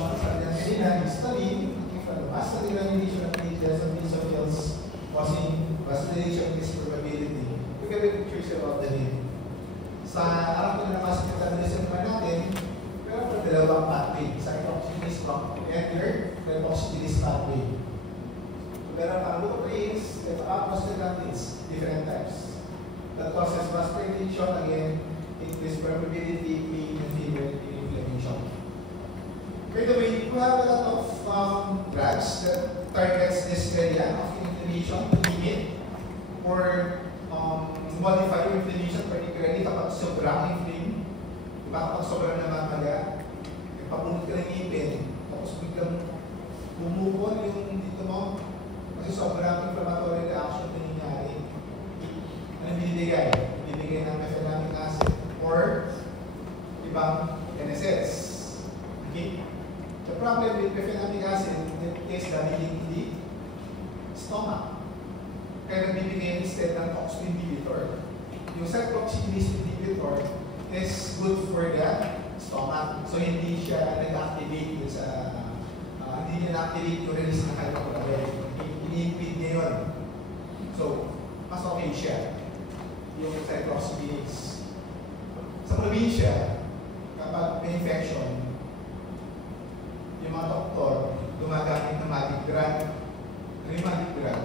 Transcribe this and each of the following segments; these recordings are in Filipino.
condition sa kanina, histamine, if an mass degranulation of platelets and basophils causing vasodilation of this probability, we can be curious about the need. Sa alam ko na mas metabolism naman natin, pero may dalawang pathway. Sa carboxylase and carboxylase pathway. So there are proteins that are prostaglandins, different types. That causes vasodilation, again, increased permeability, pain, and fever, and inflammation. By the way, we have a lot of drugs that targets this area of inflammation to limit or modify inflammation, particularly kapag sobrang inflame. Diba kapag sobrang namamaga, pabunod ka ng ngipin, tapos biglang bumukol yung dito mo, kasi sobrang inflammatory reaction na nangyayari. Ano binibigay? Binibigay ng mefenamic acid or ibang NSS. Okay? The problem with mefenamic acid is damaging the stomach. Kaya nagbibigay instead ng COX inhibitor. Yung cyclooxygenase inhibitor is good for the stomach. So hindi siya nag-activate sa hindi niya na-activate yung release ng hypochlorite. Ini-impede niya yun. So, mas okay siya. Yung cyclooxygenase. Sa probinsya, kapag may infection, yung mga doktor gumagamit ng magic drug. Ano yung magic drug?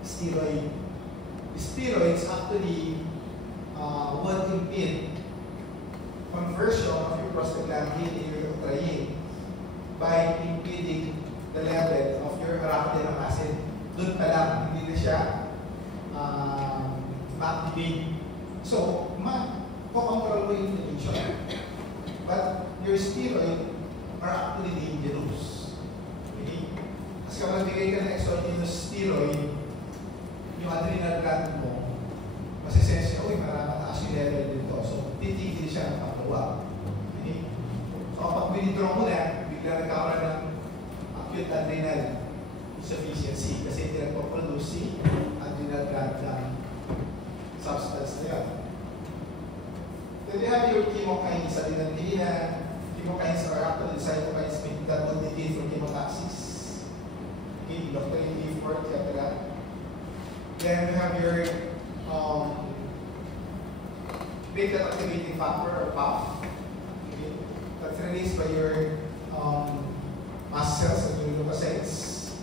Steroid. Steroids actually would impede conversion of your prostaglandin in your leukotriene by impeding the level of your arachidonic acid. Doon pa lang, hindi na siya ma-activate. So, ma-control mo yung inflammation. But your steroid are actually dangerous. Okay? Kasi kapag bigay ka ng exogenous steroid, yung adrenal gland mo, masisense siya, uy, mataas yung level dito. So, titigil siya ng paggawa. Okay? So, kapag withdraw mo na, bigla nagkakaroon ng acute adrenal insufficiency kasi hindi nagpaproduce si adrenal gland ng substance na yun. Then you have your chemokines sa dinantina. Chemokines are actually cytokines that would negate for chemotaxis. Okay, Dr. E4, etc. Then we have your platelet activating factor or PAF. Okay. That's released by your mast cells and your leukocytes.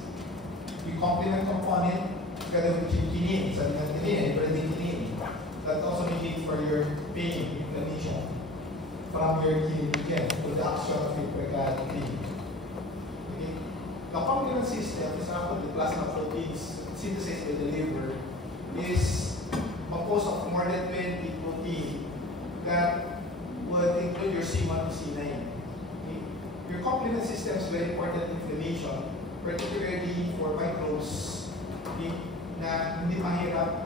Your complement component, together with your kinin, sabi natin kinin, bradykinin. That also mediates for your pain, inflammation from your kidney again, production of your pregnenolone. Okay. The complement system is actually the plasma proteins synthesized by the liver is composed of more than 20 protein that would include your C1 to C9. Okay. Your complement system is very important in inflammation, particularly for microbes, okay, na hindi mahirap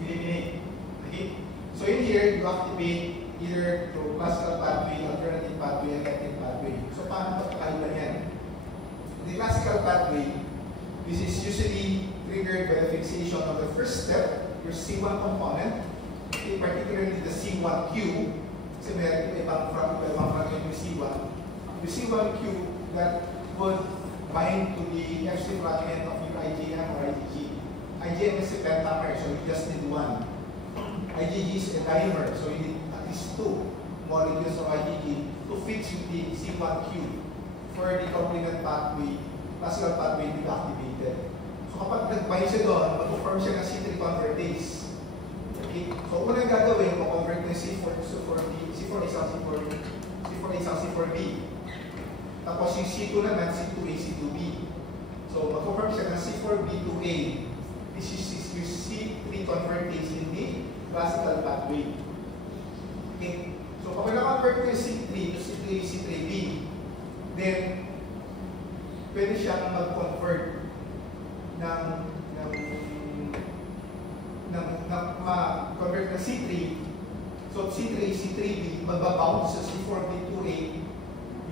eliminate. Okay. So in here, you activate either through classical pathway, alternative pathway, and lectin pathway. So paano pagkakaiba yan? The classical pathway, this is usually triggered by the fixation of the first step, your C1 component, particularly the C1q, kasi meron ibang fragment yung C1. The C1q that would bind to the Fc fragment of your IgM or IgG. IgM is a pentamer, so you just need one. IgG is a dimer, so you need at least 2 molecules of IgG to fix with the C1q for the complement pathway, classical pathway to be activated. So kapag nag-bind siya doon, mag-form siya ng C3 convertase. Okay? So unang gagawin, mag-convert ng C4 to C4B, C4 isang C4B. Tapos yung C2 naman, C2A, C2B. So mag-convert siya ng C4B to A. This is your C3 convertase in the classical pathway. Okay? So kapag na-convert yung C3 to C3A, C3B, then pwede siyang mag-convert convert na C3. So C3, C3B, magbabound sa C4B2A,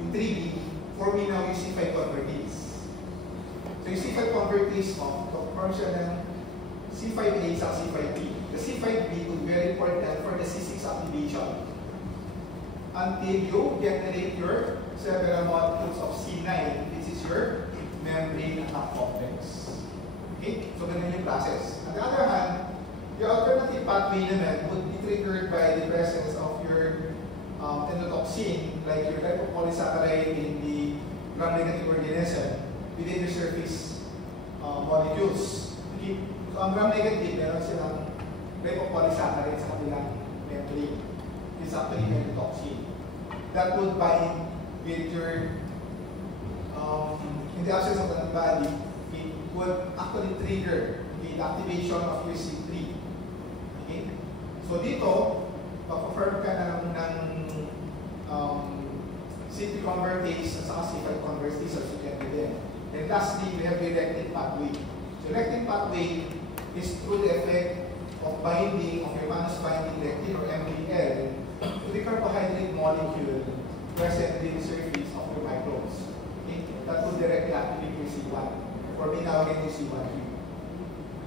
yung 3B, forming now yung C5 convertase. So yung C5 convertase mo, form siya ng C5A sa C5B. The C5B is very important for the C6 activation until you generate your several molecules of C9. This is your membrane attack complex. Okay? So, ganun yung process. On the other hand, the alternative pathway naman would be triggered by the presence of your endotoxin, like your lipopolysaccharide in the gram-negative organism within the surface molecules. Okay? So, ang gram-negative, meron silang lipopolysaccharide sa kanilang membrane. It's actually endotoxin. That would bind with your, in the absence of the antibody, it would actually trigger the activation of your C3. Okay? So dito, pag-confirm ka ng C3 convertase at saka C5 convertase associated din. And lastly, we have the lectin pathway. So lectin pathway is through the effect of binding of your mannose binding lectin or MBL to the carbohydrate molecule present in the surface of your microbes. Okay? That will directly activate your C1. Or binawagin yung C1Q.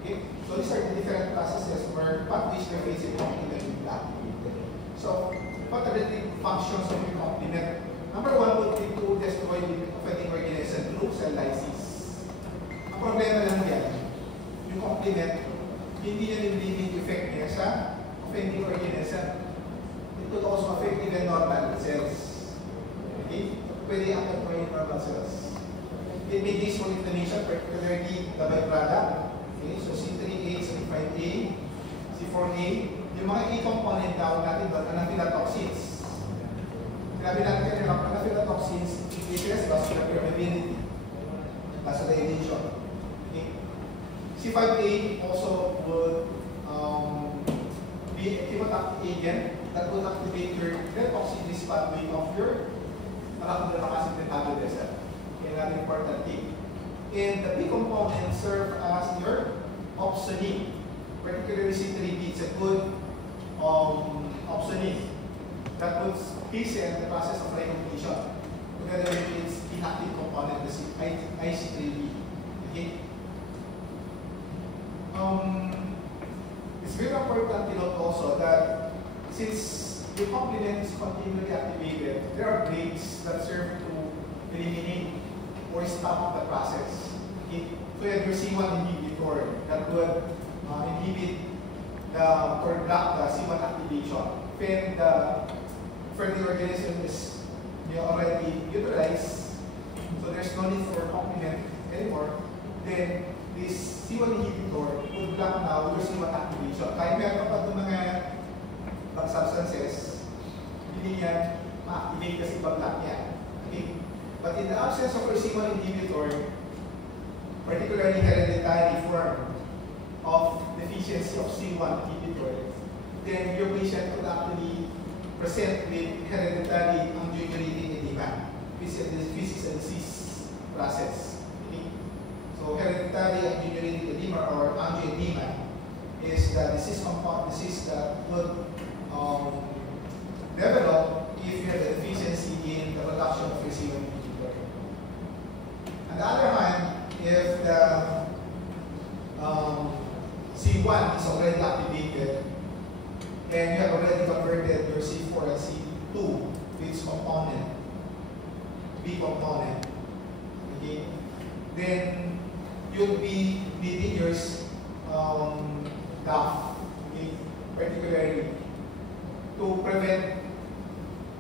Okay? So these are the different processes where pathways are facing complement will be activated. So, what are the functions of your complement? Number one would be to destroy the offending organism through cell lysis. Ang problema lang yan, yung complement, hindi yan yung limiting effect niya sa offending organism. It could also affect even normal cells. Okay? Pwede affect mo yung normal cells. It may cause for inflammation, particularly the byproduct. Okay? So C3A, C5A, C4A, yung mga key component tawag natin doon, anaphylatoxins. Sinabi natin kanina, anaphylatoxins, increases vascular permeability, vasodilation. Okay? C5A also would be a chemotactic agent that would activate your toxicity pathway of your arachidonic acid metabolism. Okay, another important thing. And the B components serve as your opsonin, particularly C3B. It's a good opsonin that would hasten the process of recognition together with its inactive component, the IC3B. Okay? It's very important to note also that since the complement is continually activated, there are breaks that serve to eliminate or stop the process. Okay? So you have your C1 inhibitor that would inhibit or block the C1 activation. When the further organism is already utilized, so there's no need for complement anymore, then this C1 inhibitor would block now your C1 activation. Kaya meron pa itong mga substances, hindi yan ma-activate kasi block niya. Okay? But in the absence of your C1 inhibitor, particularly hereditary form of deficiency of C1 inhibitor, then your patient could actually present with hereditary angiogenetic edema, which is the physics and disease process. Okay? So hereditary angiogenetic edema or angioedema is the disease that would develop if you have a deficiency in the production of your C1 inhibitor. On the other hand, if the C1 is already activated and you have already converted your C4 and C2 to its component, B component, okay, then you'll be needing your DAF, okay, particularly to prevent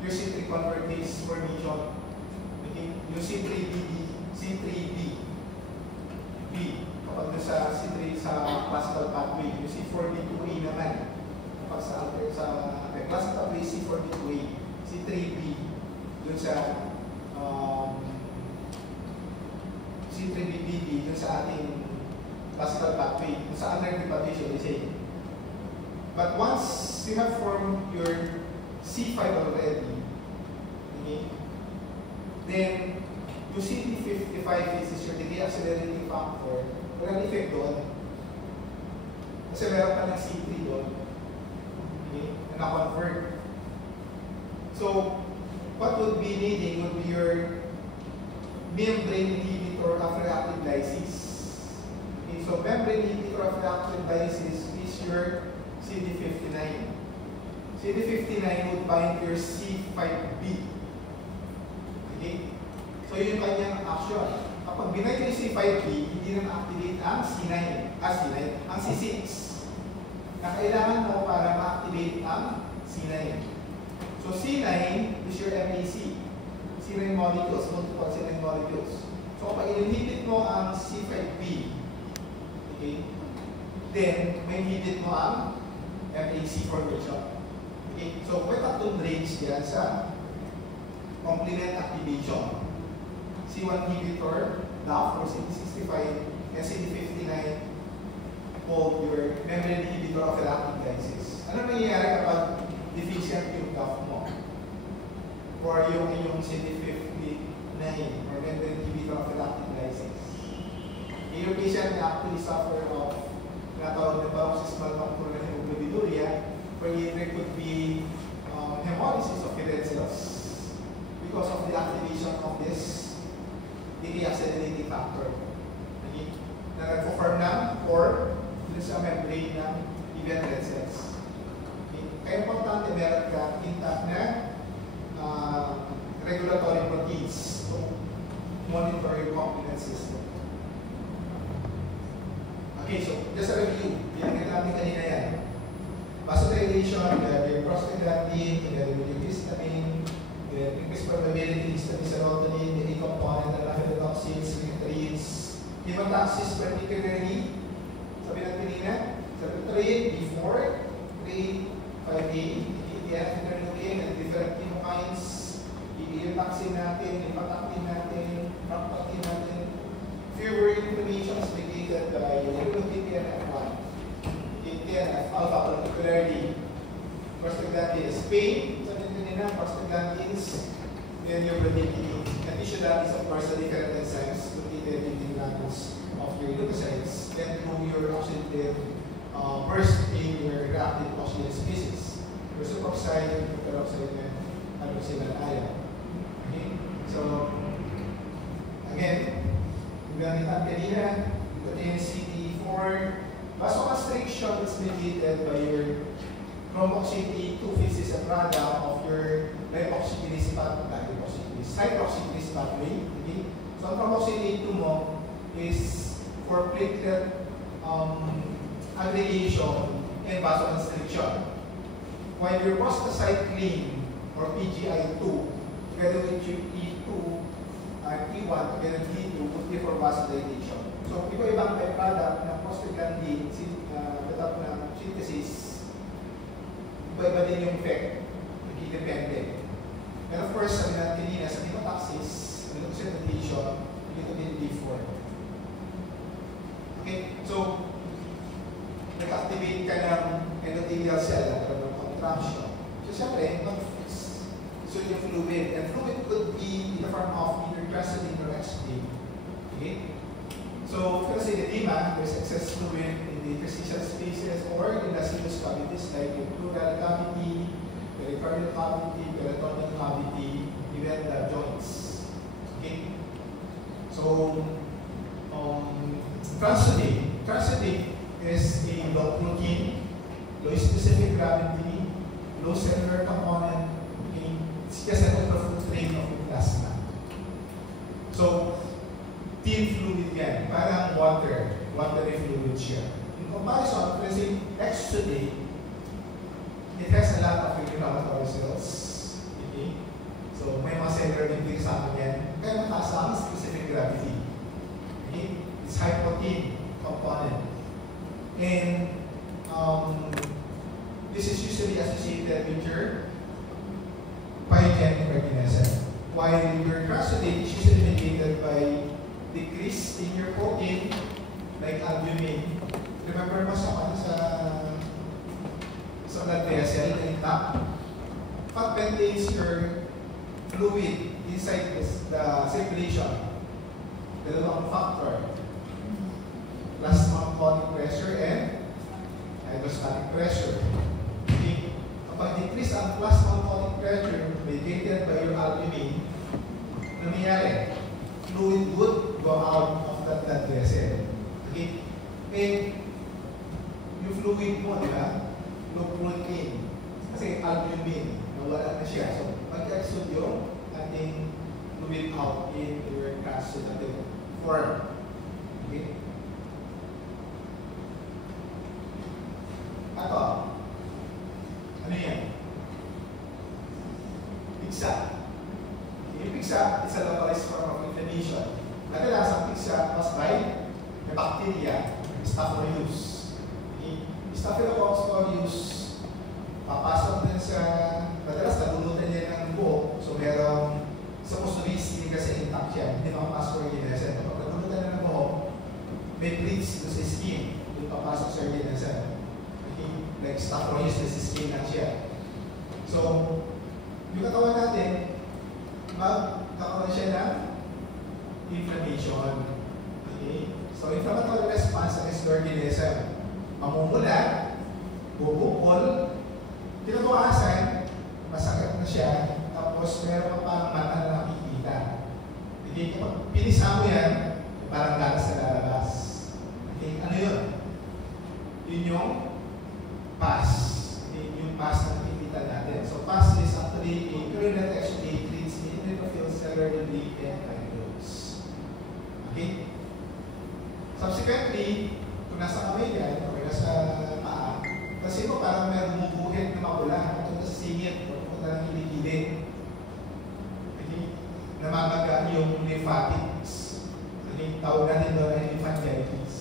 your C3 convertase formation, okay, yung C3B, kapag sa C3 sa classical pathway, yung C4B2A naman, kapag sa classical pathway, C4B2A, C3B, dun sa C3BBB, dun sa ating classical pathway, dun sa underlying pathway, say. But once you have formed your C5 already, okay, then yung CD55 is your decay accelerating factor, walang effect doon. Kasi meron pa ng C3 doon, okay, na na-convert. So, what would be needing would be your membrane inhibitor of reactive lysis. Okay, so membrane inhibitor of reactive lysis is your CD59. CD59 would bind your C5b. Okay? So yun yung kanyang action. Kapag binay ko yung C5B, hindi na ma-activate ang C9, ang C6 na kailangan mo para ma-activate ang C9. So C9 is your MAC. C9 molecules, multiple C9 molecules. So kapag inhibit mo ang C5B, okay, then may inhibit mo ang MAC formation. Okay, so may tatlong range yan sa complement activation. C1 inhibitor, DAF or CD65, and CD59 called your membrane inhibitor of lactic lysis. Ano nangyayari kapag deficient yung DAF mo? Or yung inyong CD59 or membrane inhibitor of lactic lysis? Yung patient na actually suffer of natawag na paroxysmal nocturnal hemoglobinuria, where there could be hemolysis of red cells because of the activation of this decay accelerating factor. Okay? Na nagpo-form ng or dun sa membrane ng event red cells. Okay? Kaya importante meron ka intact na regulatory proteins to monitor your complement system. Okay, so just a review. Yan natin kanina yan. Vasodilation, your prostaglandin, your histamine, increased probability, histamine, serotonin, the A component, the lipid-toxins, nutrients, hematoxins particularly, sabi natin kanina, sabi B4, 3, 5A, ETF, interleukin, and different chemokines, i-toxin natin, ipatactin natin, proctactin natin, fewer inflammations mediated by interleukin TNF1, TNF-alpha particularly, prostaglandin is pain, prostaglandins, and your predicting. And tissue-datis, of course, the different enzymes located in the glands of your leukocytes, then through your oxidative burst in your reactive oxygen species, your superoxide, peroxide, and hydroxyl ion. Okay? So, again, yung gamit natin kanina, yung CD4, vasoconstriction is mediated by your thromboxylate 2-phase is a product of your lipoxygenase pathway, cytoxygenase pathway. Okay? So, ang thromboxylate 2 mo is for platelet aggregation and vasoconstriction. While your prostacyclin or PGI2, together with your E2 and E1, together with E2, would be for vasodilation. So, iba-ibang byproduct ng prostaglandin, datap na synthesis, iba-iba din yung effect, nagdidepende. And of course, sabi natin kanina, sa hematoxis, leukocytation, dito din B4. Okay, so, nag-activate ka ng endothelial cell, nagkaroon ng contraction. So, siyempre, mag-fix. So, yung fluid. And fluid could be in the form of either crescent or exudate. Okay? So, kasi edema, there's excess fluid in the interstitial spaces or in the sinus cavities like the pleural cavity, pericardial cavity, peritoneal cavity, even the joints. Okay? So, transudate is a low protein, low specific gravity, low cellular component. Okay? It's just an ultrafiltrate of the plasma. So, thin fluid yan, parang watery fluid siya. In comparison, let's say exudate, it has a lot of inflammatory cells. Okay? So, may mga cellular activity sa akin yan, kaya mataas ang specific gravity. Okay? It's high protein component. And this is usually associated with your pyogenic organism. While your transudate is usually mediated by decrease in your protein, like albumin. Remember mo sa blood vessel na intact? Fat maintains your fluid inside the circulation. Dalawang factor. Plasma colonic pressure and hydrostatic pressure. Okay? Kapag decrease ang plasma colonic pressure mediated by your albumin, nangyayari? Fluid would go out of that blood vessel. Okay? And yung fluid mo, di ba? Low protein. Kasi albumin, nawala na siya. So, pag-exude yung ating fluid out in your constitutive form. Okay? Ito, ano yan? Pigsa. Yung pigsa, it's a localized form of inflammation. Kadalasang pigsa caused by the bacteria, Staphylococcus aureus. Okay? Staphylococcus aureus, papasok din sa, madalas nabulutan niya ng buhok, so merong, supposed to be skin kasi intact siya, hindi makapasok sa organism. Kapag nabulutan na ng buhok, may pleats doon sa skin, hindi papasok sa organism. Okay? Like Staphylococcus aureus, sa skin lang siya. So, yung katawan natin, magkakaroon siya ng inflammation. Okay? So, inflammatory response against the organism. Mamumula, bubukol, kinabukasan, masakit na siya, tapos meron ka pang mata na nakikita. Okay? Kapag pinisa mo yan, parang gatas na lalabas. Okay? Ano yun? Yun yung pus. Okay? Yung pus na nakikita natin. So, pus is actually a urine that actually treats the neutrophils, cellular debris, and fibrils. Okay? Subsequently, kung nasa kamay yan, o nasa paa, kasi mo parang may bumubuhit na mabula, papunta sa singit, papunta ng kilikili. Okay? Namamaga yung lymphatics. Okay? Tawag natin doon ay lymphangitis.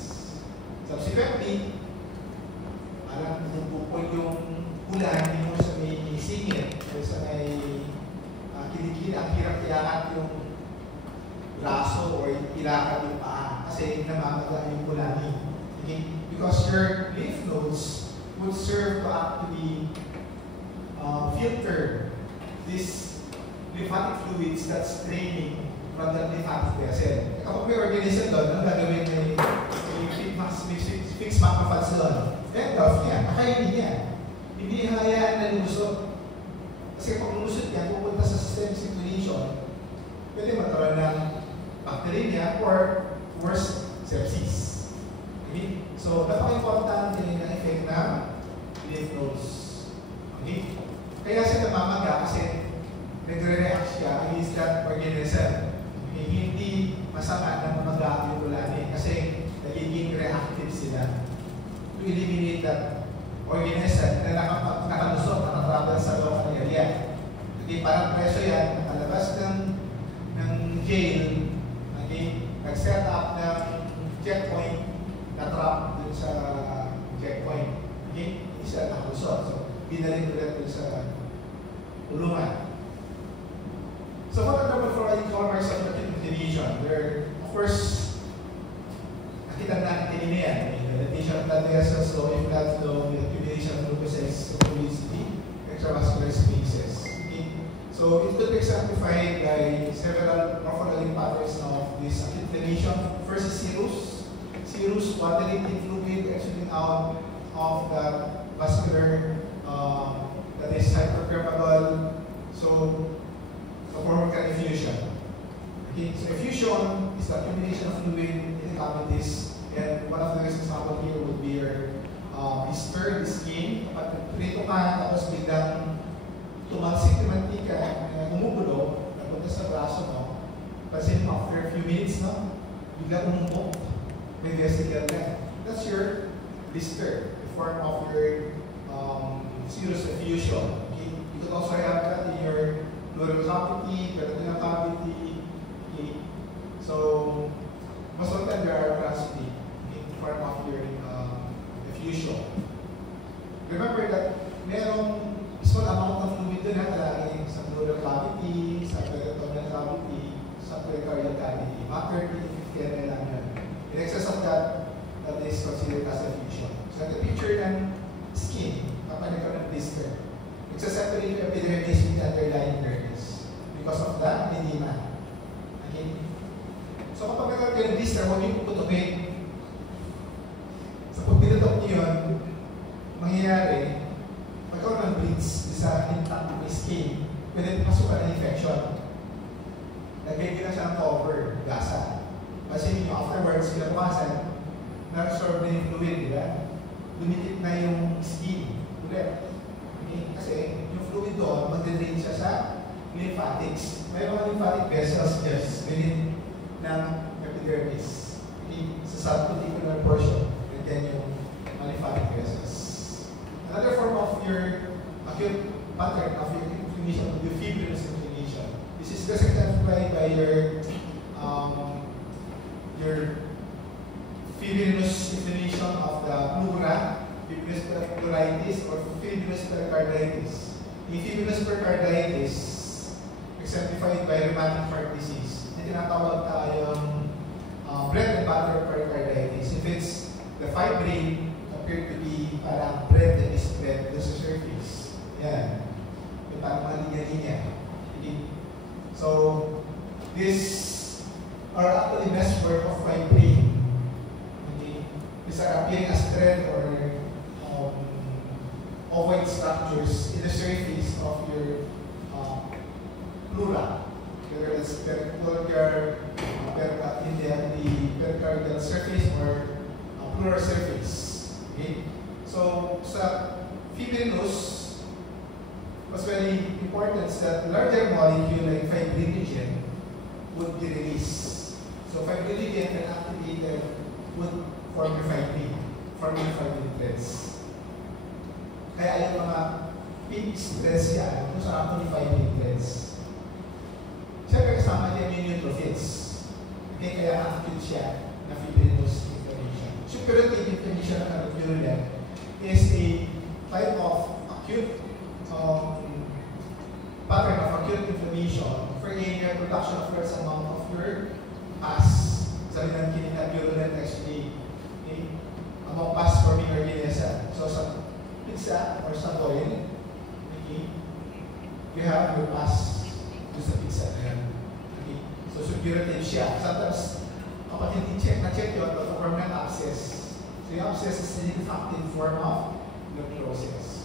Subsequently, parang bumupol yung ulan, hindi mo sa may singit, o sa may kilikili, ang hirap ilakad yung braso o ilakad yung paa kasi namamaga yung kulani. Okay? Because your lymph nodes would serve to actually filter these lymphatic fluids that's draining from the lymphatic vessel. Kapag may organism doon, ano gagawin may fixed macrophages doon? End-off niya, kakainin niya. Hindi hayaan na lumusot. Kasi kung lumusot niya, pupunta sa systemic circulation, pwede magkaroon ng bacteria or worse, sepsis. Okay? So, napaka-important din ang effect ng lymph nodes. Okay? Kaya siya namamaga kasi nagre-react siya against that organism. Okay? Hindi masama na mamaga yung kulani kasi nagiging reactive sila to eliminate that organism na nakalusot, nakatravel sa local area. Okay? Parang preso yan, nakalabas ng jail. Okay? Nag-set up ng checkpoint na trap dun sa checkpoint. Okay? Hindi sila nakalusot. So, binalik ulit dun sa ulungan. So, what are the hallmarks of acute inflammation? There, of course, nakita natin kanina yan. The dilatation of blood vessels, low in blood flow, the accumulation of leukocytes, obesity, extravascular spaces. Okay? So, it could be exemplified by several morphologic patterns of this acute inflammation. First is serous. Serous, watery fluid exuding out of the vascular that is hyperpermeable. So, form of effusion. Okay, so effusion is the accumulation of fluid in the cavities, and one of the examples here would be your blister, the skin. Kapag prito ka, tapos biglang tumalsik na mantika, gumugulo, napunta sa braso mo, kasi after a few minutes, no, biglang umumpok, may vesicle na. That's your blister, the form of your serous effusion. Okay? You could also have that in your pleural cavity, peritoneal cavity. Okay? So, most of the time there are transity in the form of your effusion. Remember that merong small amount of fluid doon nakalagay sa pleural cavity, sa peritoneal cavity, sa pericardial cavity. After 50 ml lang yun. In excess of that, that is considered as effusion. So, the picture ng skin, kapag nagkaroon ng blister, nagsaseparate yung epidermis with the underlying dermis because of the edema. Okay? So, kapag nagkaroon kayo ng blister, huwag yung puputukin. So, pag pinutok niyo yun, mangyayari, magkaroon ng bleeds sa intact ng skin, pwede masukan ng infection. Lagay nyo na siya ng cover, gasa. Kasi yung afterwards, kinabukasan, na-absorb na yung fluid, di ba? Lumikit na yung skin. Ulit. Okay? Kasi yung fluid doon, mag-drain siya sa lymphatics. May mga lymphatic vessels just within ng epidermis. Okay? Sa subcuticular portion, and then yung lymphatic vessels. Another form of your acute pattern of your inflammation would be fibrinous inflammation. This is best exemplified by your fibrinous inflammation of the pleura, fibrinous pleuritis, or fibrinous pericarditis. In fibrinous pericarditis, exemplified by rheumatic heart disease, na tinatawag tayong bread and butter pericarditis. If it's the fibrine appear to be parang bread that is spread to the surface. Yan. Yung parang mga linya-linya. So, these are actually meshwork of fibrine. Okay? These are appearing as thread or ovoid structures in the surface of your pleura. Whether it's pericardial, the pericardial surface or pleural surface. Okay? So, sa fibrinous, what's very important is that larger molecule like fibrinogen would be released. So, fibrinogen when activated would form your fibrin, forming fibrin threads. Kaya yung mga pink threads yan, kung saan actually fibrin threads. Siyempre kasama niya yung neutrophils. Okay, kaya acute siya na fibrinous inflammation. Suppurative inflammation ng virulent is a type of acute pattern of acute inflammation for a production of large amount of your pus. Sabi ng kinika virulent actually, okay, among pus forming organism. So sa pizza or sa boil, okay, you have your pus sa pizza. Okay. So suppurative siya. Sometimes, kapag hindi na-check yun, ito form ng abscess. So yung abscess is the infected form of necrosis.